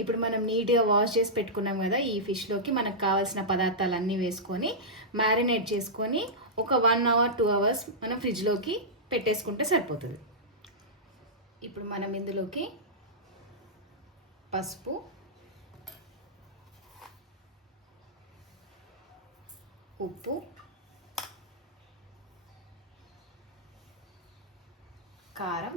ఇప్పుడు మనం నీట్గా వాష్ చేసి పెట్టుకున్నాం కదా, ఈ ఫిష్లోకి మనకు కావాల్సిన పదార్థాలన్నీ వేసుకొని మ్యారినేట్ చేసుకొని ఒక 1 అవర్ 2 అవర్స్ మనం ఫ్రిడ్జ్లోకి పెట్టేసుకుంటే సరిపోతుంది. ఇప్పుడు మనం ఇందులోకి పసుపు, ఉప్పు, కారం,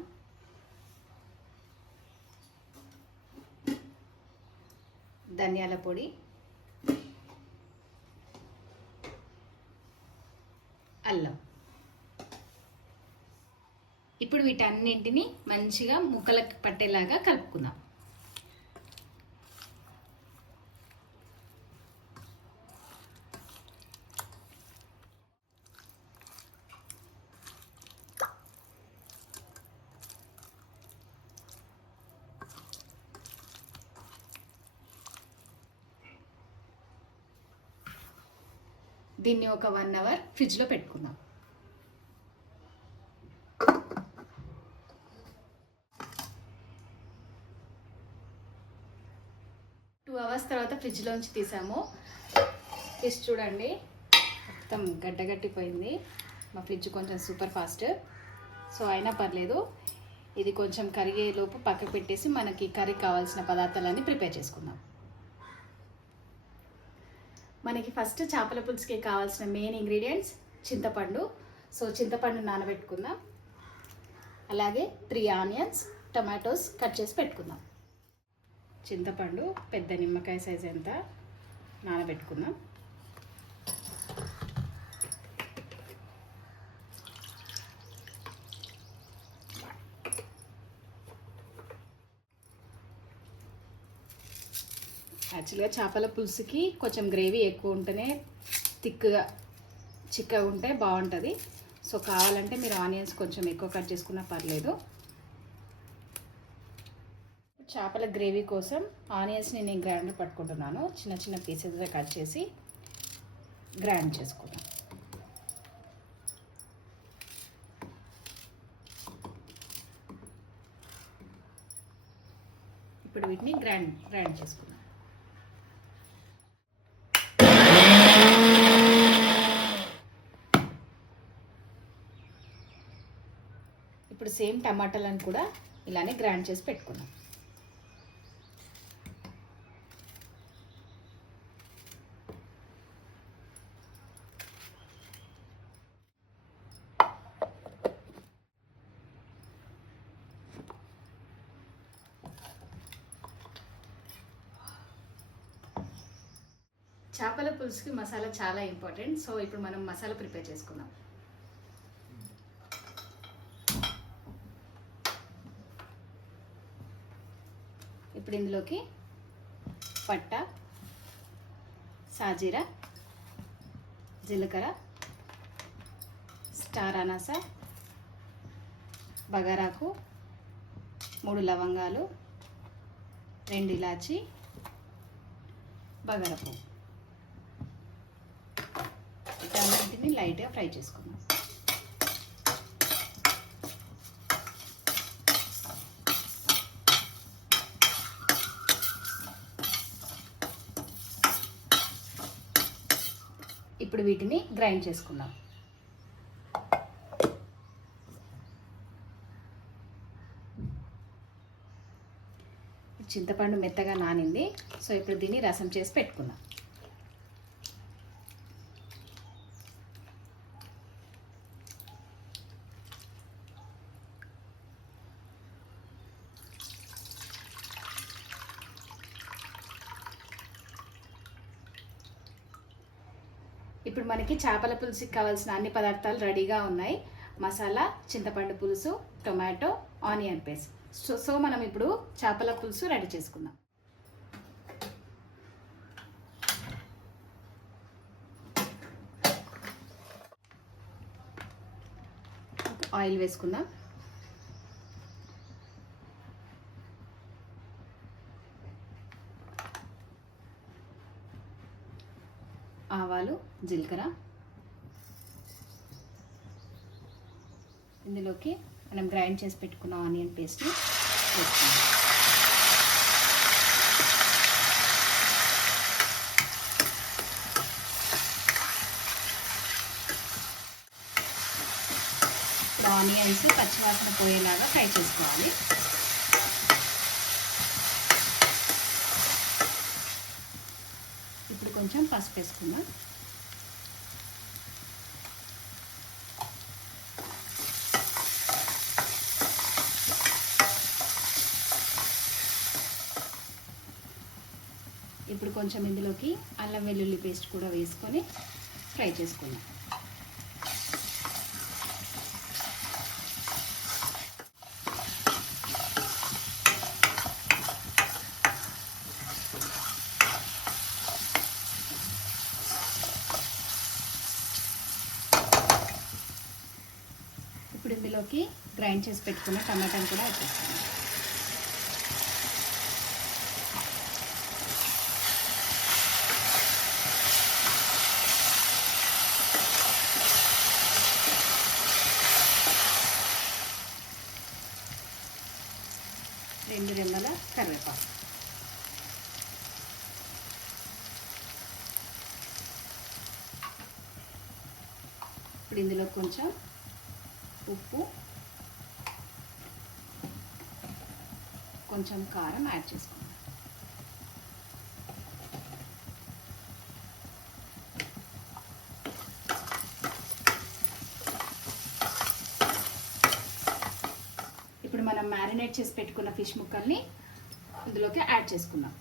ధనియాల పొడి, అల్లం. ఇప్పుడు వీటన్నింటినీ మంచిగా ముక్కలకు పట్టేలాగా కలుపుకుందాం. దీన్ని ఒక 1 అవర్ ఫ్రిడ్జ్లో పెట్టుకుందాం. 2 అవర్స్ తర్వాత ఫ్రిడ్జ్లోంచి తీసాము. ఫిష్ చూడండి మొత్తం గడ్డగట్టిపోయింది. మా ఫ్రిడ్జ్ కొంచెం సూపర్ ఫాస్ట్, సో అయినా పర్లేదు. ఇది కొంచెం కరిగేలోపు పక్కకు పెట్టేసి మనకి కర్రీకి కావాల్సిన పదార్థాలన్నీ ప్రిపేర్ చేసుకుందాం. మనకి ఫస్ట్ చేపల పులుసుకి కావాల్సిన మెయిన్ ఇంగ్రీడియంట్స్ చింతపండు. సో చింతపండు నానబెట్టుకుందాం. అలాగే 3 ఆనియన్స్, టమాటోస్ కట్ చేసి పెట్టుకుందాం. చింతపండు పెద్ద నిమ్మకాయ సైజ్ ఎంత నానబెట్టుకుందాం. యాక్చువల్గా చేపల పులుసుకి కొంచెం గ్రేవీ ఎక్కువ ఉంటేనే చిక్కగా ఉంటే బాగుంటుంది. సో కావాలంటే మీరు ఆనియన్స్ కొంచెం ఎక్కువ కట్ చేసుకున్నా పర్లేదు. చేపల గ్రేవీ కోసం ఆనియన్స్ని నేను గ్రైండర్ పట్టుకుంటున్నాను. చిన్న చిన్న పీసెస్గా కట్ చేసి గ్రైండ్ చేసుకుంటాను. ఇప్పుడు వీటిని గ్రైండ్ చేసుకుందాం. ఇప్పుడు సేమ్ టమాటాలను కూడా ఇలానే గ్రైండ్ చేసి పెట్టుకుందాం. చేపల పులుసుకి మసాలా చాలా ఇంపార్టెంట్. సో ఇప్పుడు మనం మసాలా ప్రిపేర్ చేసుకుందాం. ఇప్పుడు ఇందులోకి పట్ట, సాజీరా, జీలకర్ర, స్టార్ అనాస, బగారాకు, 3 లవంగాలు, 2 ఇలాచి, బగారపు, వీటన్నింటిని లైట్గా ఫ్రై చేసుకుందాం. ఇప్పుడు వీటిని గ్రైండ్ చేసుకుందాం. చింతపండు మెత్తగా నానింది. సో ఇప్పుడు దీన్ని రసం చేసి పెట్టుకుందాం. ఇప్పుడు మనకి చేపల పులుసుకి కావాల్సిన అన్ని పదార్థాలు రెడీగా ఉన్నాయి. మసాలా, చింతపండు పులుసు, టొమాటో, ఆనియన్ పేస్ట్. సో మనం ఇప్పుడు చేపల పులుసు రెడీ చేసుకుందాం. ఆయిల్ వేసుకుందాం. ఆవాలు, జీలకర్ర, ఇందులోకి మనం గ్రైండ్ చేసి పెట్టుకున్న ఆనియన్ పేస్ట్ని వేసుకుందాం. ఆనియన్స్ పచ్చివాసన పోయేలాగా ఫ్రై చేసుకోవాలి. ఇప్పుడు కొంచెం పసుపు వేసుకుందాం. ఇప్పుడు కొంచెం ఇందులోకి అల్లం వెల్లుల్లి పేస్ట్ కూడా వేసుకొని ఫ్రై చేసుకుందాం. ఇప్పుడు ఇందులోకి గ్రైండ్ చేసి పెట్టుకున్న టమాటాను కూడా యాడ్ చేసుకుందాం. రెండు రెమ్మల కరివేపాకు. ఇప్పుడు ఇందులో కొంచెం ఉప్పు, కొంచెం కారం యాడ్ చేసుకుందాం. ఇప్పుడు మనం మ్యారినేట్ చేసి పెట్టుకున్న ఫిష్ ముక్కల్ని ఇందులోకి యాడ్ చేసుకుందాం.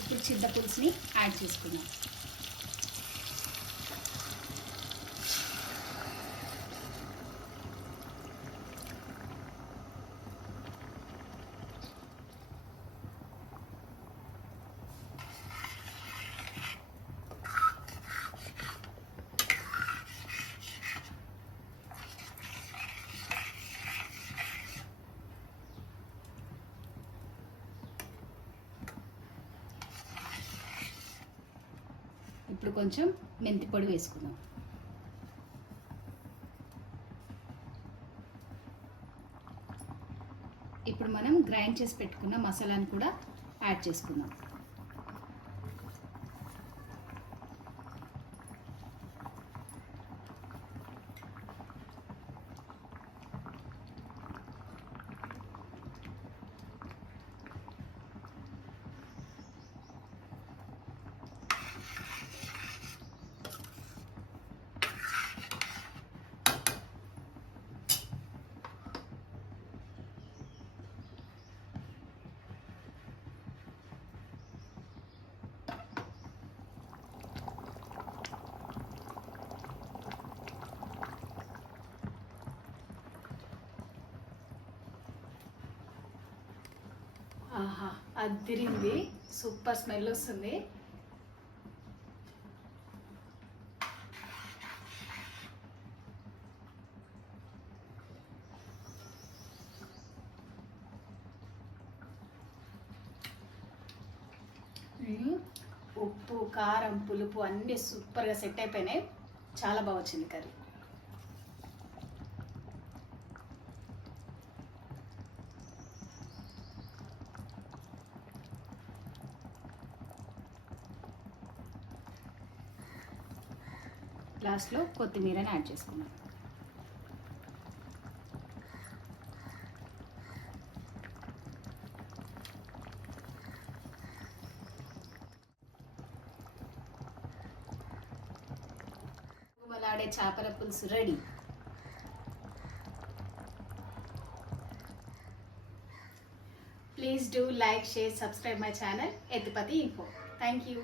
ఇప్పుడు చింతపులుసుని యాడ్ చేసుకుందాం. ఇప్పుడు కొంచెం మెంతి పొడి వేసుకుందాం. ఇప్పుడు మనం గ్రైండ్ చేసి పెట్టుకున్న మసాలాను కూడా యాడ్ చేసుకుందాం. ఆహా, అదిరింది. సూపర్ స్మెల్ వస్తుంది. ఉప్పు, కారం, పులుపు అన్నీ సూపర్గా సెట్ అయిపోయినాయి. చాలా బాగా వచ్చింది కర్రీ. లాస్ట్లో కొత్తిమీరని యాడ్ చేసుకున్నాం. గుమలాడే చేపల పులుసు ready. Please do like, share, subscribe my channel Etipati Info. Thank you.